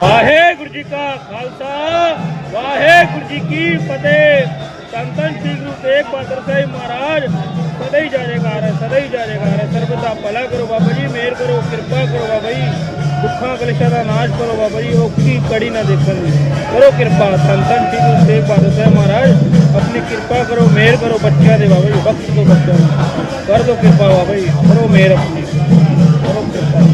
ਵਾਹਿਗੁਰੂ ਜੀ ਕਾ ਖਾਲਸਾ, ਵਾਹਿਗੁਰੂ ਜੀ ਕੀ ਫਤਿਹ। ਧੰਨ ਸ੍ਰੀ ਗੁਰੂ ਤੇਗ ਬਹਾਦਰ ਸਾਹਿਬ ਮਹਾਰਾਜ, ਸਦਾ ਹੀ ਜਾਜੇਕਾਰ ਹੈ, ਸਦਾ ਹੀ ਜਾਜੇਕਾਰ ਹੈ। ਸਰਬਤ ਦਾ ਭਲਾ ਕਰੋ ਬਾਬਾ ਜੀ, ਮਿਹਰ ਕਰੋ, ਕਿਰਪਾ ਕਰੋ ਬਾਬਾ ਜੀ। ਦੁੱਖਾਂ ਕਲੇਸ਼ਾਂ ਦਾ ਨਾਸ਼ ਕਰੋ ਬਾਬਾ ਜੀ ਔਖੀ ਕੜੀ ਨਾ ਦੇਖਣ ਦੀ। ਕਰੋ ਕਿਰਪਾ ਸੰਤਨ ਸ੍ਰੀ ਗੁਰੂ ਤੇਗ ਬਹਾਦਰ ਸਾਹਿਬ ਮਹਾਰਾਜ, ਆਪਣੀ ਕਿਰਪਾ ਕਰੋ, ਮਿਹਰ ਕਰੋ ਬੱਚਿਆਂ ਦੇ ਬਾਬਾ ਜੀ ਬਖਸ਼ ਦਿਓ ਬੱਚਿਆਂ ਨੂੰ ਕਰ ਦਿਓ ਕਿਰਪਾ ਬਾਬਾ ਜੀ, ਕਰੋ ਮਿਹਰ ਆਪਣੀ। ਕਰੋ ਕਿਰਪਾ।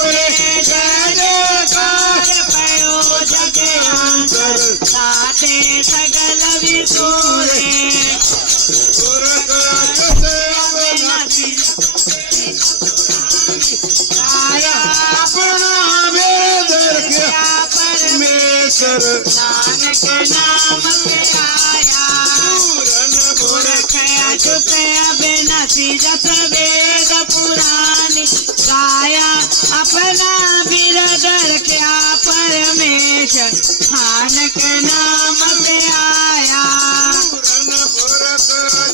जप वेद पुरानी काया अपना बिरदर क्या परमेश? खानक नाम पे आया।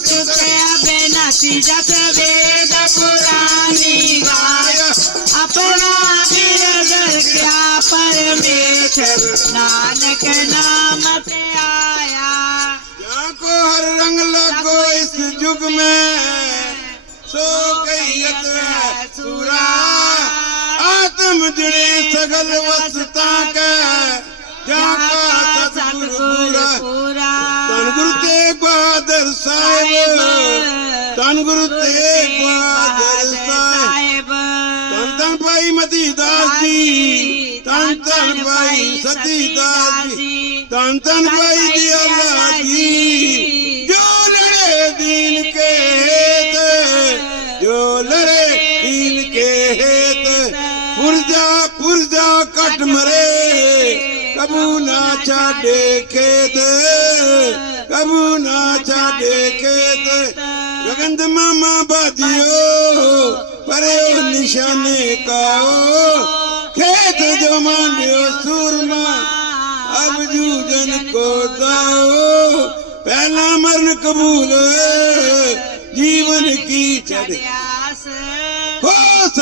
चुके अबनति जप वेद पुरानी गाया, अपना बिरदर क्या परमेश? नानक नाम पे आया। को हर रंग लगो इस युग में। ਸੂਰਾ, ਆਤਮ ਜਣੇ ਸਗਲ ਵਸਤਾ ਕੈ ਜਾ ਕਾ ਸਤਿਗੁਰ ਪੂਰਾ। ਤਨ ਗੁਰੂ ਤੇਗ ਬਹਾਦਰ ਸਾਹਿਬ ਤਨ ਗੁਰੂ ਤੇਗ ਬਹਾਦਰ ਸਾਹਿਬ। ਤਨ ਤਨ ਭਾਈ ਮਤੀ ਦਾਸ ਜੀ ਤਨ ਤਨ ਭਾਈ ਸਤੀ ਦਾਸ ਜੀ ਤਨ ਤਨ ਭਾਈ ਦੀ ਅੱਲਾ ਜੀ। ਜੋ ਲੜੇ ਦੀਨ ਕੇ ਤੇ ਜੋ ਲੜੇ ਜਾ ਪੁਰਜਾ ਕੱਟ ਮਰੇ। ਕਬੂ ਨਾ ਛਾੜੇ ਖੇਤ। ਕਬੂ ਨਾ ਛਾੜੇ ਖੇਤ। ਰਗੰਦ ਮਾਮਾ ਬਾਜਿਓ, ਪਰੇ ਨਿਸ਼ਾਨੇ ਕਾਓ। ਖੇਤ ਜੋ ਮੰਡਿਓ ਸੂਰਮਾ ਅਬ ਜੂਜਨ ਕੋ ਦਾਓ। ਪਹਿਲਾ ਮਰਨ ਕਬੂਲ ਜੀਵਨ ਕੀ ਚੜਿਆਸ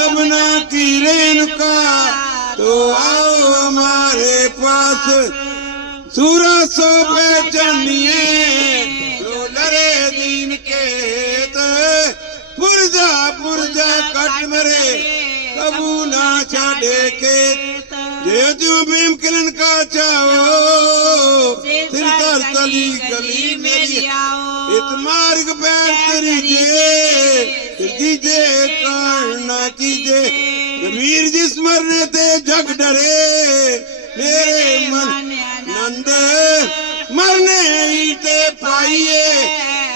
सबना की रेणुका तो आओ हमारे पास। सूरा सो पहचानिए जो लड़े दीन के पुरजा पुरजा कट मरे कबू ना छाड़े के जे जो भीम किलन का चाहो सिरदार तली गली मेरी इत मार्ग पैर तेरी जे फिर जे कान ना कीजे कबीर जिस मरने ते जग डरे मेरे मन नंद मरने ही ते पाइए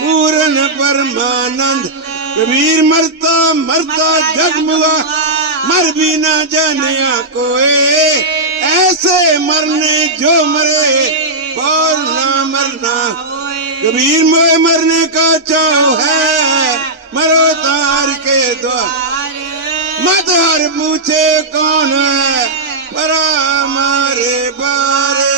पूरन परमानंद कबीर मरता मरता जगमुआ मर भी ना जानिया कोई ऐसे मरने जो मरे और ना मरना कबीर मोए मरने का पूछे कौन है पर हमारे बारे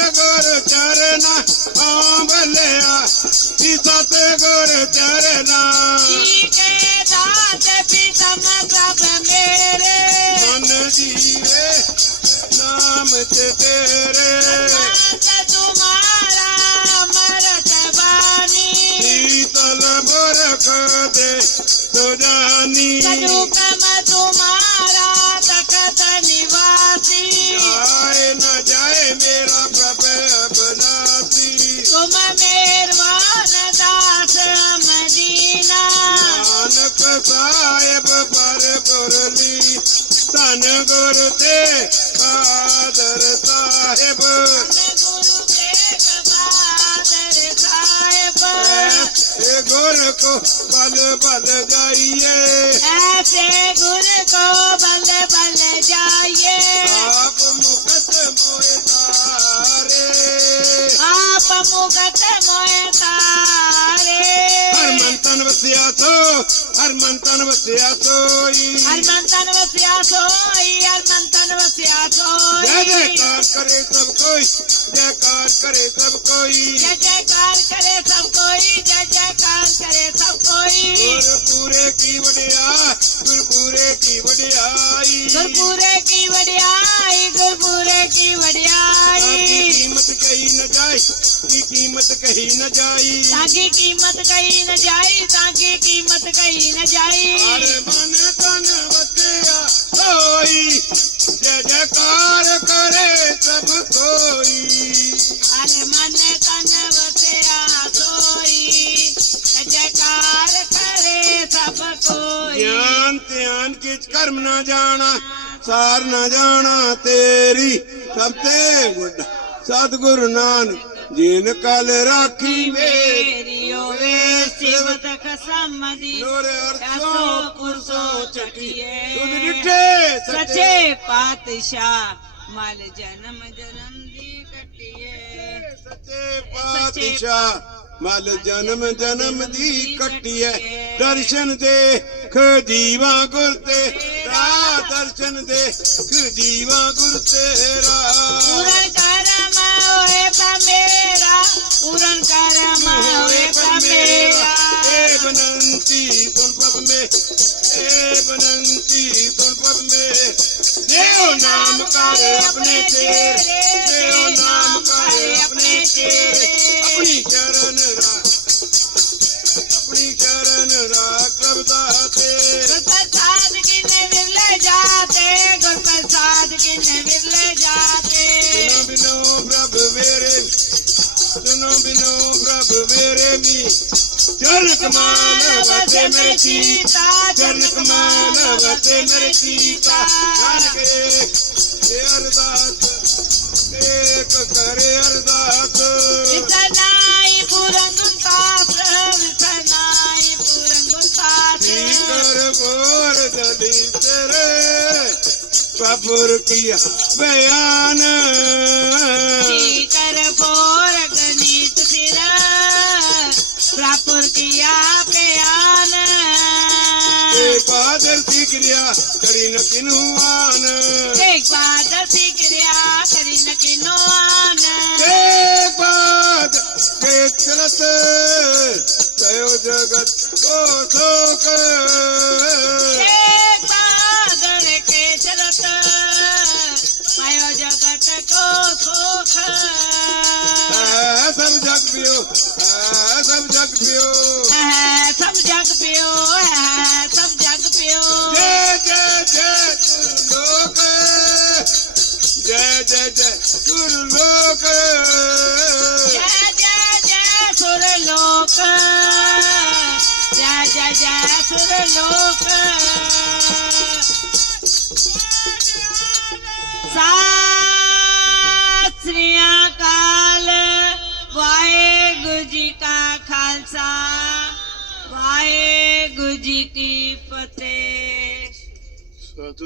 चरना हाँ भले जी सतगुर चरना ਪਿਤਮ ਪ੍ਰਭ ਮੇਰੇ ਮਨ ਜੀਵੇ ਨਾਮ ਚ ਤੇਰੇ ਸੰਤ ਤੁਮਾਰਾ ਅਮਰਤ ਬਾਣੀ ਸ਼ੀਤਲ ਬਰਖ ਦੇ ਸੁਜਾਨੀ ਸਜੂਕਮ ਤੁਮਾਰਾ ਤਖਤ ਨਿਵਾਸੀ ਆਏ ਨਾ ਜਾਏ ਮੇਰਾ ਪ੍ਰਭ ਅਬਨਾਸੀ ਤੁਮ ਮਿਹਰਬਾਨ ਦਾਸ ਮਦੀਨਾ ਨਾਨਕ ਸਾਹਿਬ ਮੁਰਲੀ ਧੰਨ ਗੁਰੂ ਤੇ ਬਾਦਰ ਸਾਹਿਬ। ਐਸੇ ਗੁਰ ਕੋ ਬਲ ਬਲ ਜਾਈਏ। ਐਸੇ ਗੁਰ ਕੋ ਬਲ ਬਲ ਜਾਈਏ। ਆਪ ਮੁਕਤ ਮੋਏ ਤਾਰੇ। ਆਪ ਮੁਕਤ ਮੋਏ ਤਾਰੇ। ਹਰ ਮੰਤਨ ਵਸਿਆ ਤੋ ਹਰ ਮਨ ਤਨ ਵਸਿਆ ਸੋਈ। ਹਰ ਮਨ ਤਨ ਵਸਿਆ ਸੋਈ ਹਰ ਮਨ ਤਨ ਵਸਿਆ ਸੋਈ। ਜੈ ਜੈਕਾਰ ਕਰੇ ਸਭ ਕੋਈ ਜੈਕਾਰ ਕਰੇ ਸਭ ਕੋਈ। ਜੈ ਜੈਕਾਰ ਕਰੇ ਸਭ ਕੋਈ ਜੈ ਜੈਕਾਰ ਕਰੇ ਸਭ ਕੋਈ। ਗੁਰ ਪੂਰੇ ਕੀ ਵਡਿਆਈ ਗੁਰ ਪੂਰੇ ਕੀ ਵਡਿਆਈ। ਗੁਰ ਪੂਰੇ ਕੀ ਵਡਿਆਈ ਗੁਰ ਪੂਰੇ ਕੀ ਵਡਿਆਈ। ਸਾਡੀ ਕੀਮਤ ਕਹੀ ਨਾ ਜਾਏ ਕੀ ਕੀਮਤ ਕਹੀ ਨਾ ਜਾਈ ਸਾਡੀ ਕੀਮਤ ਕਹੀ ਨਾ ਜਾਈ ਸਾਡੀ ਕੀਮਤ ਕਹੀ ਨਾ ਸੋਈ ਜੈ ਕਰੇ ਸਭ ਕੋਈ। ਹਰ ਮਨ ਤਨ ਵਸਿਆ ਸੋਈ ਜੈ ਕਰੇ ਸਭ ਕੋਈ। ਗਿਆਨ ਧਿਆਨ ਕਿਛ ਨਾ ਜਾਣਾ ਸਾਰ ਨਾ ਜਾਣਾ ਤੇਰੀ ਸਭ ਤੇ ਗੁੱਡ ਸਤਿਗੁਰੂ ਨਾਨਕ। ਜਿਨ ਕਲ ਰਾਖੀ ਮੇਰੀ ਹੋਵੇ ਸਿਵਤ ਕਸਮ ਦੀ ਨੂਰ ਅਰਸੋ ਕੁਰਸੋ ਚਟੀਏ। ਤੁਧ ਡਿਠੇ ਸੱਚੇ। ਪਾਤਸ਼ਾਹ ਮਲ ਜਨਮ ਜਨਮ ਦੀ ਕਟੀਏ। ਸੱਚੇ ਪਾਤਸ਼ਾਹ ਮਲ ਜਨਮ ਜਨਮ ਦੀ ਕਟੀਏ। ਦਰਸ਼ਨ ਦੇਖ ਜੀਵਾ ਗੁਰ ਤੇ। ਰਾ ਦਰਸ਼ਨ ਦੇਖ ਜੀਵਾ ਗੁਰ ਤੇਰਾ। ਪੂਰਨ ਕਰਮ ਹੋਏ ਪਮੇਰਾ ਪੂਰਨ ਕਰਮ ਹੋਏ ਪਮੇਰਾ ਏ ਬਨੰਤੀ ਤੁਨ ਪਬ ਮੇ ਏ ਬਨੰਤੀ ਤੁਨ ਪਬ ਮੇ। ਦੇਉ ਨਾਮ ਕਰ ਆਪਣੇ ਤੇਰੇ ਦੇਉ ਨਾਮ ਕਰ ਆਪਣੇ ਤੇਰੇ ਆਪਣੀ ਚਰਨ ਰਾਖ ਆਪਣੀ ਚਰਨ ਰਾਖ ਰਬਦਾ ਤੇ ਵਿਰਲੇ ਜਾਤੇ ਗੁਰ ਪ੍ਰਸਾਦ ਕਿਨੇ ਵਿਰਲੇ ਜਾਤੇ ਬਿਨੋ ਪ੍ਰਭ ਮੇਰੇ ਸੁਨੋ ਬਿਨੋ ਪ੍ਰਭ ਮੇਰੇ ਮੀ ਚਰਨ ਕਮਾਲ ਵਸੇ ਮੇਰੇ ਚੀਤਾ ਚਰਨ ਕਮਾਲ ਵਸੇ ਮੇਰੇ ਚੀਤਾ ਨਾਨਕ ਏਕ ਏ ਅਰਦਾਸ ਏਕ ਕਰੇ ਅਰਦਾਸ ਵਿਸਨਾਈ ਪੂਰਨ ਬੋਰ ਦਲੀ ਤੇਰੇ ਪ੍ਰਭੁਰ ਕੀਆ ਬਿਆਨ। ਜੀ ਕਰ ਬੋਰ ਗਣਿਤ ਸਿਰ ਪ੍ਰਾਪੁਰ ਕੀਆ ਪਿਆਨ ਤੇ ਬਾਦਲ ਸੀ ਕਿਰਿਆ ਕਰੀ ਨ ਕਿਨੂ ਆਨ। ਇੱਕ ਬਾਦ ਸੀ ਕਿਰਿਆ ਕਰੀ ਨ ਕਿਨੋ जॻत को जय जय जय गुरु ਜੈਸੁਰ ਲੋਕ। ਸ੍ਰੀ ਅਕਾਲ, ਵਾਹਿਗੁਰੂ ਜੀ ਕਾ ਖਾਲਸਾ, ਵਾਹਿਗੁਰੂ ਜੀ ਕੀ ਫਤਿਹ। ਸਤਨਾਮ।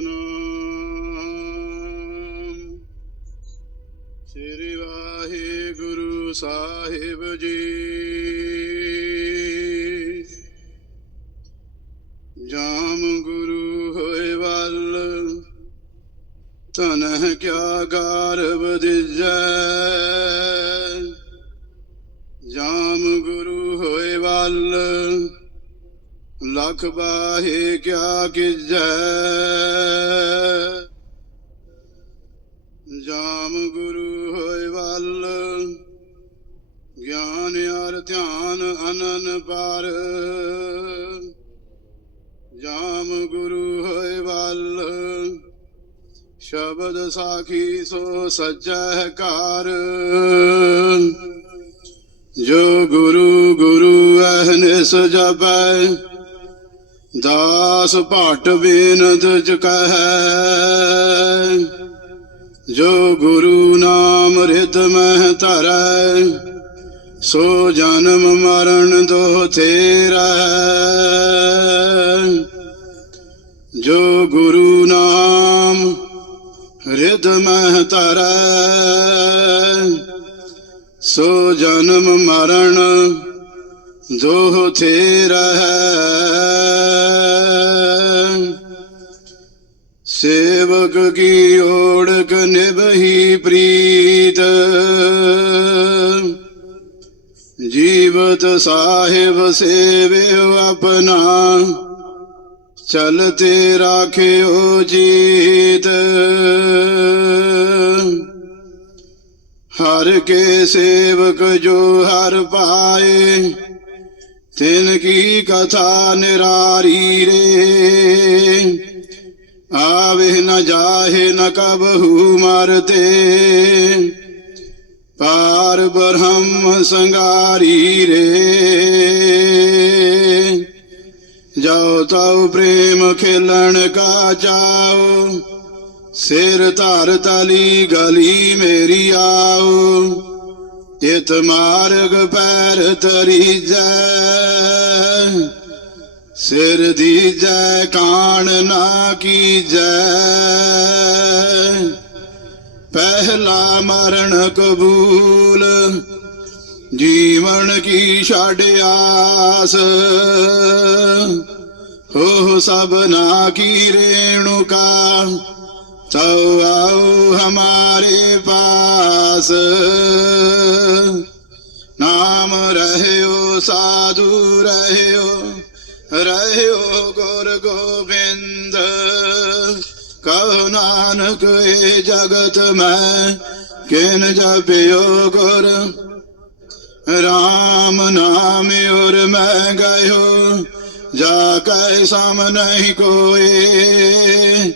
ਸ੍ਰੀ ਵਾਹਿਗੁਰੂ ਸਾਹਿਬ ਜੀ। ਜਾਮ ਗੁਰੂ ਹੋਏ ਵੱਲ। ਤਨ ਕਿਆ ਗਾਰਬ ਦਿਜੈ। ਵੱਲ। ਲਖ ਬਾਹੇ ਕਿਆ ਕੀਜੈ ਜਾਮ ਗੁਰੂ ਹੋਏ ਵੱਲ। ਗਿਆਨ ਅਰ ਧਿਆਨ ਅਨਨ ਪਰ। ਜਾਮ ਗੁਰੂ ਹੋਏ ਵੱਲ। ਸ਼ਬਦ ਸਾਖੀ ਸੋ ਸੱਜੈ ਘਰ। ਜੋ ਗੁਰੂ ਗੁਰੂ ਅਹਨਿਸ ਜਪੈ, ਦਾਸ ਭਟ ਬੇਨਤ ਚ ਕਹੈ। ਜੋ ਗੁਰੂ ਨਾਮ ਰਿਤ ਮਹਿ ਧਰੈ, ਸੋ ਜਨਮ ਮਰਨ ਦੋ ਤੇਰਾ। ਜੋ ਗੁਰੂ ਨਾਮ ਰਿਤ ਮਹਿ ਧਰੈ, ਸੋ ਜਨਮ ਮਰਨ ਦੋ ਤੇਰਾ ਸੇਵਕ ਕੀ ਓੜਕ ਨਿਭਹੀ ਪ੍ਰੀਤ, ਜੀਵਤ ਸਾਹਿਬ ਸੇਵਿਓ ਆਪਣਾ। ਚਲਤੇ ਰਾਖਿਓ ਜੀਤ ਹਰ ਕੇ ਸੇਵਕ ਜੋ ਹਰ ਪਾਏ ਤਿਨ ਕੀ ਕਥਾ ਨਿਰਾਰੀ ਰੇ ਆਵੇ ਨ ਜਾਹੇ ਨ ਕਬਹੂ ਮਰਤੇ ਪਾਰ ਬ੍ਰਹਮ ਸੰਗਾਰੀ ਰੇ ਜਾਓ ਤਾਉ ਪ੍ਰੇਮ ਖੇਲਣ ਕਾ ਚਾਓ ਸਿਰ ਧਾਰ ਤਲੀ ਗਲੀ ਮੇਰੀ ਆਓ। ਇਤ ਮਾਰਗ ਪੈਰ ਤਰੀ ਜੈ ਸਿਰ ਦੀ ਜੈ ਕਾਣ ਨਾ ਕੀ ਜੈ ਪਹਿਲਾ ਮਰਨ ਕਬੂਲ, ਜੀਵਨ ਕੀ ਛੱਡ ਆਸ। ਹੋ ਸਭਨਾ ਕੀ ਰੇਣੁਕਾ ਤਉ ਆਉ ਹਮਾਰੇ ਪਾਸ ਨਾਮ ਰਹਿਓ ਸਾਧੂ ਰਹਿਓ ਰਹਿਓ ਗੁਰ ਗੋਬਿੰਦ ਕਹੋ ਨਾਨਕ ਇਹ ਜਗਤ ਮੈਂ ਕਿਨ ਜਪਿਓ ਗੁਰ ਰਾਮ ਨਾਮ ਔਰ ਮੈਂ ਗਇਓ ਜਾ ਕੈ ਸਮ ਨਹੀਂ ਕੋਏ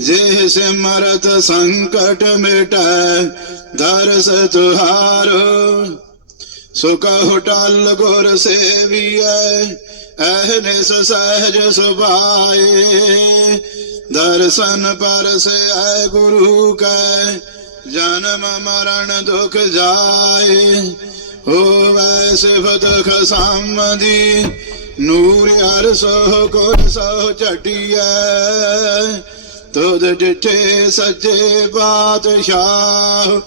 ਜੇ ਸਿਮਰਤ ਸੰਕਟ ਮਿਟੈ, ਦਰਸ ਤੁਹਾਰੋ ਸੁਖ ਹੁਟਲ ਗੁਰ ਸੇਵੀਐ ਅਹਨਿਸ ਸਹਿਜ ਸੁਭਾਏ। ਦਰਸ਼ਨ ਪਰਸੈ ਗੁਰੂ ਕੈ, ਜਨਮ ਮਰਨ ਦੁਖ ਜਾਏ। ਹੋਵੈ ਸਿਫਤ ਖਸਮਦੀ ਨੂਰ ਯਾਰ ਸੋ ਗੁਰ ਸੋ ਚਟਿਐ ਤੁਧ ਡਿਠੇ ਸੱਚੇ ਬਾਦਸ਼ਾਹ,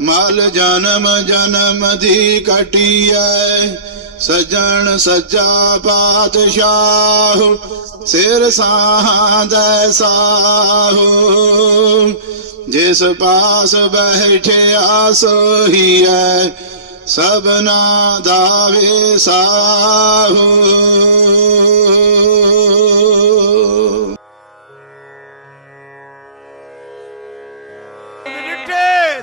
ਮਲ ਜਨਮ ਜਨਮ ਦੀ ਕਟਿਐ, ਸਜਣ ਸੱਜਾ ਬਾਦਸ਼ਾਹ, ਸਿਰ ਸਾਹੰਦੈ ਸਾਹੋ, ਜਿਸ ਪਾਸ ਬੈਠਿਆ ਸੋਹੀਐ ਸਭਨਾ ਦਾਵੇ ਸਾਹੋ।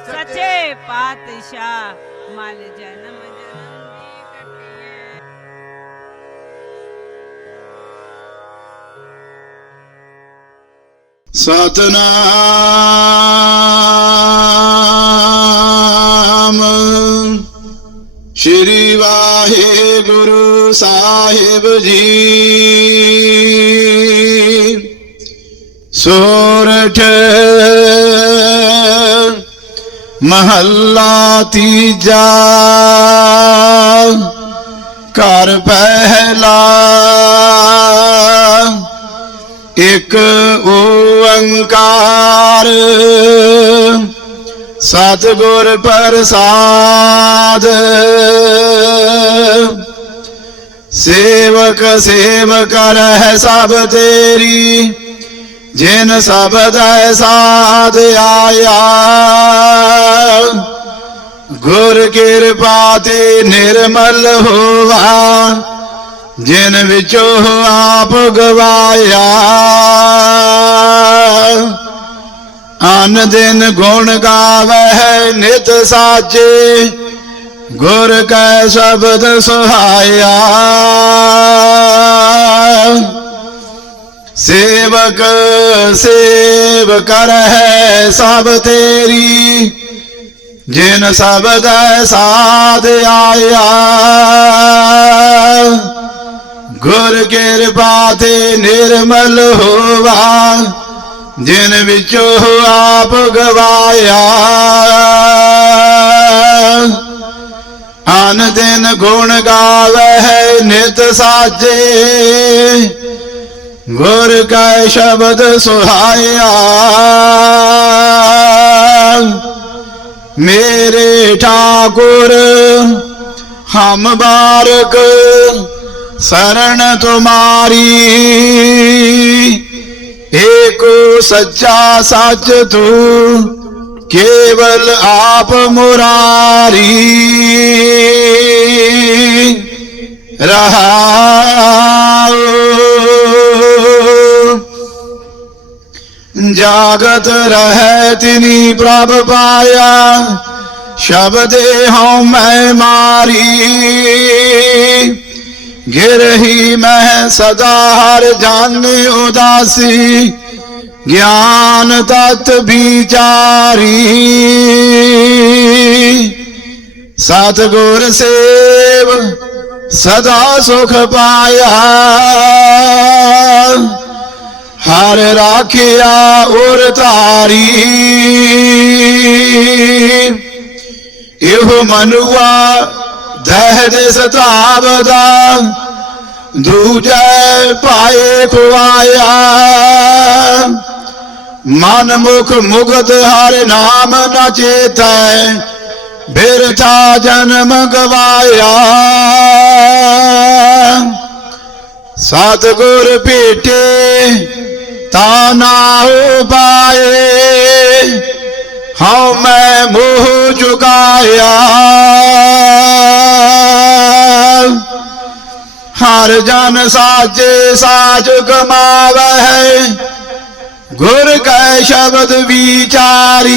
ਸੱਚੇ ਪਾਤਸ਼ਾਹ ਮਲ ਜਨਮ ਦੀ ਸਤਨਾਮ। ਸਾਹਿਬ ਜੀ। ਸੋਰਠ ਮਹੱਲਾ ਤੀਜਾ। ਘਰ ਪਹਿਲਾ। ਇਕ ਓੰਕਾਰ। ਸਤਿਗੁਰ ਪ੍ਰਸਾਦ। ਸੇਵਕ ਸੇਵ ਰਹਿ ਸਭ ਤੇਰੀ, ਜਿਨ ਸਬਦੈ ਸਾਧ ਆਇਆ। ਗੁਰ ਕਿਰਪਾ ਤੇ ਨਿਰਮਲ ਹੋਵਾ, ਜਿਨ ਵਿੱਚੋਂ ਆਪ ਗਵਾਇਆ। ਅਨ ਦਿਨ ਗੁਣ ਗਾਵਹਿ ਨਿਤ ਸਾਚੇ ਗੁਰ ਕੈ ਸ਼ਬਦ ਸੁਹਾਇਆ। ਸੇਵਕ ਸੇਵ ਕਰਹਿ ਸਭ ਤੇਰੀ। ਜਿਨ ਸਬਦ ਸਾਧ ਆਇਆ। ਗੁਰ ਕਿਰਪਾ ਤੇ ਨਿਰਮਲ ਹੋਵਾ। ਜਿਨ ਵਿੱਚੋਂ ਆਪ ਗਵਾਇਆ। ਅਨ ਦਿਨ ਗੁਣ ਗਾਵਹਿ ਨਿਤ ਸਾਜੇ। ਗੁਰ ਕਾ ਸ਼ਬਦ ਸੁਹਾਇਆ, ਮੇਰੇ ਠਾਕੁਰ, ਹਮ ਬਾਰਕ ਸਰਣ ਤੁਮਾਰੀ। ਏਕੋ ਸੱਚਾ ਸੱਚ ਤੂੰ ਕੇਵਲ ਆਪ ਮੁਰਾਰੀ ਰਹਾਉ। ਜਾਗਤ ਰਹਿ ਤਿਨੀ ਪ੍ਰਭ ਪਾਇਆ, ਸ਼ਬਦੇ ਹਉ ਮੈਂ ਮਾਰੀ। ਗਿਰਹੀ ਮੈਂ ਸਦਾ ਹਰ ਜਾਣ ਉਦਾਸੀ ਗਿਆਨ ਤਤ ਵਿਚਾਰੀ। ਸਤਿਗੁਰ ਸੇਵ ਸਦਾ ਸੁਖ ਪਾਇਆ। ਹਰ ਰਾਖਿਆ ਉਰ ਧਾਰੀ। ਇਹੋ ਮਨੁਆ ਦਹਿ ਦੇ ਸਤਾਵ ਦਾ। ਦੂਜੈ ਪਾਏ ਖੁਆਇਆ। ਮਨ ਮੁਖ ਮੁਗਤ ਹਰ ਨਾਮ ਨ ਚੇਤੈ, ਬਿਰਥਾ ਜਨਮ ਗਵਾਇਆ। ਸਤਿਗੁਰ ਭੇਟੇ, ਤਾ ਨਾ ਹੋ ਪਾਏ, ਹਉ ਮੈਂ ਮੋਹ ਚੁਕਾਇਆ ਹਰ ਜਨ ਸਾਚੇ ਸਾਚ ਕਮਾਵੈ ਗੁਰ ਕੈ ਸ਼ਬਦ ਵਿਚਾਰੀ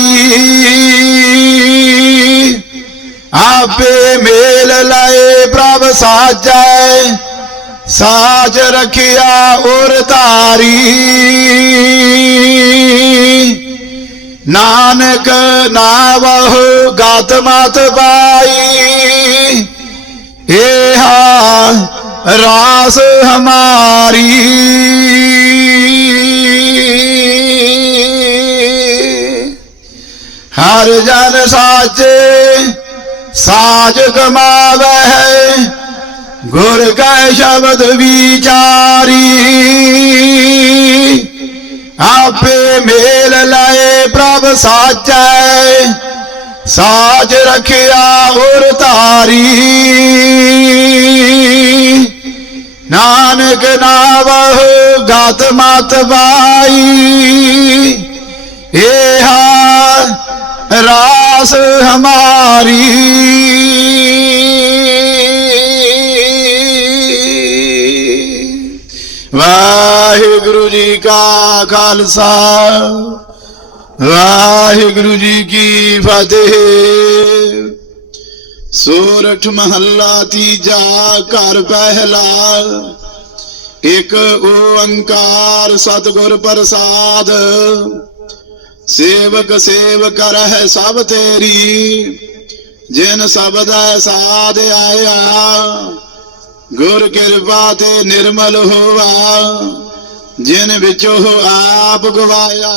ਆਪੇ ਮੇਲ ਲਏ ਪ੍ਰਭ ਸਾਜੈ ਸਾਜ ਰਖਿਆ ਉਰ ਧਾਰੀ ਨਾਨਕ ਨਾਵਹੁ ਗਤ ਮਤ ਪਾਈ ਏਹਾ ਰਾਸ ਹਮਾਰੀ ਹਰ ਜਨ ਸਾਚੇ ਸਾਜ ਕਮਾਵੈ ਗੁਰ ਕੈ ਸ਼ਬਦ ਵਿਚਾਰੀ। ਆਪੇ ਮੇਲ ਲਾਏ ਪ੍ਰਭ ਸਾਚੈ ਸਾਜ ਰਖਿਆ ਉਰ ਧਾਰੀ। ਨਾਨਕ ਨਾਵਹੁ, ਗਤ ਮਤ ਬਾਈ। ਰਾਸ ਹਮਾਰੀ। ਵਾਹਿਗੁਰੂ ਜੀ ਕਾ ਖਾਲਸਾ, ਵਾਹਿਗੁਰੂ ਜੀ ਕੀ ਫਤਿਹ। ਸੂਰਠ ਮਹੱਲਾ ਤੀਜਾ ਘਰ ਪਹਿਲਾ, ਇਕ ਓੰਕਾਰ ਸਤਿਗੁਰ ਪ੍ਰਸਾਦ। ਸੇਵਕ ਸੇਵ ਕਰਹਿ ਸਭ ਤੇਰੀ, ਜਿਨ ਸਬਦੈ ਸਾਧ ਆਇਆ, ਗੁਰ ਕਿਰਪਾ ਤੇ ਨਿਰਮਲ ਹੋਵਾ ਜਿਨ ਵਿੱਚੋਂ ਆਪ ਗਵਾਇਆ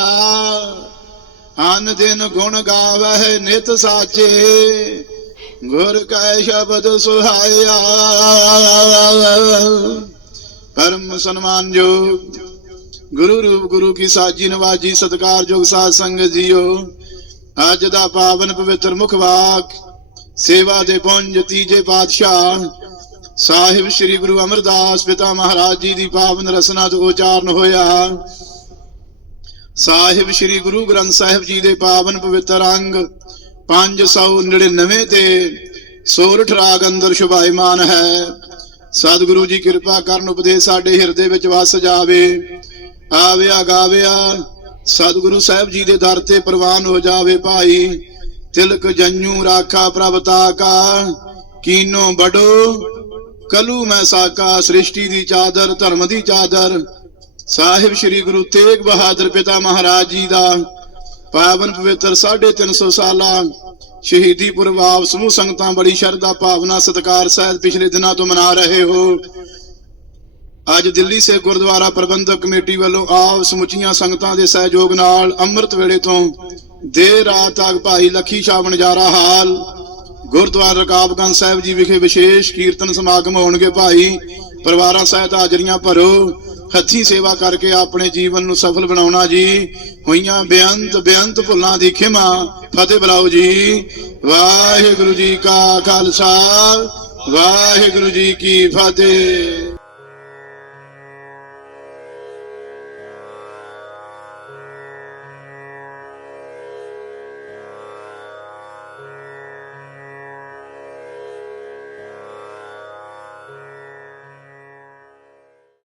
ਹਨ ਦਿਨ ਗੁਣ ਗਾਵਹਿ ਨਿਤ ਸਾਚੇ, ਗੁਰ ਕੈ ਸ਼ਬਦ ਸੁਹਾਇਆ। ਪਰਮ ਸਨਮਾਨਯੋਗ ਗੁਰੂ ਰੂਪ ਗੁਰੂ ਕੀ ਸਾਜੀ ਨਵਾਜੀ ਸਤਕਾਰਯੋਗ ਸਾਧ ਸੰਗਤ ਜੀਓ। ਅੱਜ ਦਾ ਪਾਵਨ ਪਵਿੱਤਰ ਮੁਖ ਵਾਕ, ਸੇਵਾ ਦੇ ਪੁੰਜ ਤੀਜੇ ਪਾਤਸ਼ਾਹ ਸਾਹਿਬ ਸ੍ਰੀ ਗੁਰੂ ਅਮਰਦਾਸ ਪਿਤਾ ਮਹਾਰਾਜ ਜੀ ਦੀ ਪਾਵਨ ਰਸਨਾ ਤੋਂ ਉਚਾਰਨ ਹੋਇਆ। ਸਾਹਿਬ ਸ੍ਰੀ ਗੁਰੂ ਗ੍ਰੰਥ ਸਾਹਿਬ ਜੀ ਦੇ ਪਾਵਨ ਪਵਿੱਤਰ ਅੰਗ 599 ਤੇ ਸੋਰਠ ਰਾਗ ਅੰਦਰ ਸ਼ੁਭਾਇਮਾਨ ਹੈ। ਸਤਿਗੁਰੂ ਜੀ ਕਿਰਪਾ ਕਰਨ ਉਪਦੇਸ਼ ਸਾਡੇ ਹਿਰਦੇ ਵਿੱਚ ਵਸ ਜਾਵੇ। ਆਵਿਆ ਗਾਵਿਆ, ਸਤਿਗੁਰੂ ਸਾਹਿਬ ਜੀ ਦੇ ਦਰ ਤੇ ਪ੍ਰਵਾਨ ਹੋ ਜਾਵੇ ਭਾਈ। ਤਿਲਕ ਜੰਨੂ ਰਾਖਾ ਪ੍ਰਭ ਤਾਕਾ, ਕੀਨੋ ਬੜੋ ਕਲੂ ਮੈਂ ਸਾਕਾ, ਸ੍ਰਿਸ਼ਟੀ ਦੀ ਚਾਦਰ, ਧਰਮ ਦੀ ਚਾਦਰ। ਸਾਹਿਬ ਸ੍ਰੀ ਗੁਰੂ ਤੇਗ ਬਹਾਦਰ ਪਿਤਾ ਮਹਾਰਾਜ ਜੀ ਦਾ ਪਾਵਨ ਪਵਿੱਤਰ 350 ਸਾਲਾ ਸ਼ਹੀਦੀ ਪੁਰਵਾਵ ਸਮੂਹ ਸੰਗਤਾਂ ਬੜੀ ਸ਼ਰਧਾ, ਭਾਵਨਾ, ਸਤਿਕਾਰ ਸਹਿਤ ਪਿਛਲੇ ਦਿਨਾਂ ਤੋਂ ਮਨਾ ਰਹੇ ਹੋ। ਅੱਜ ਦਿੱਲੀ ਸੇ ਗੁਰਦੁਆਰਾ ਪ੍ਰਬੰਧਕ ਕਮੇਟੀ ਵੱਲੋਂ ਆਪ ਸਮੁੱਚੀਆਂ ਸੰਗਤਾਂ ਦੇ ਸਹਿਯੋਗ ਨਾਲ ਅੰਮ੍ਰਿਤ ਵੇਲੇ ਤੋਂ ਦੇਰ ਰਾਤ ਤੱਕ ਭਾਈ ਲੱਖੀ ਸ਼ਾਹ ਬਣਜਾਰਾ ਹਾਲ, ਗੁਰਦੁਆਰਾ ਰਕਾਬਗੰਜ ਸਾਹਿਬ ਜੀ ਵਿਖੇ ਵਿਸ਼ੇਸ਼ ਕੀਰਤਨ ਸਮਾਗਮ ਹੋਣਗੇ ਭਾਈ। ਪਰਿਵਾਰਾਂ ਸਹਿਤ ਹਾਜ਼ਰੀਆਂ ਭਰੋ, ਹੱਥੀਂ ਸੇਵਾ ਕਰਕੇ ਆਪਣੇ ਜੀਵਨ ਨੂੰ ਸਫਲ ਬਣਾਉਣਾ ਜੀ। ਹੋਈਆਂ ਬੇਅੰਤ ਬੇਅੰਤ ਭੁੱਲਾਂ ਦੀ ਖਿਮਾ, ਫਤਿਹ ਬੁਲਾਓ ਜੀ। ਵਾਹਿਗੁਰੂ ਜੀ ਕਾ ਖਾਲਸਾ, ਵਾਹਿਗੁਰੂ ਜੀ ਕੀ ਫਤਿਹ।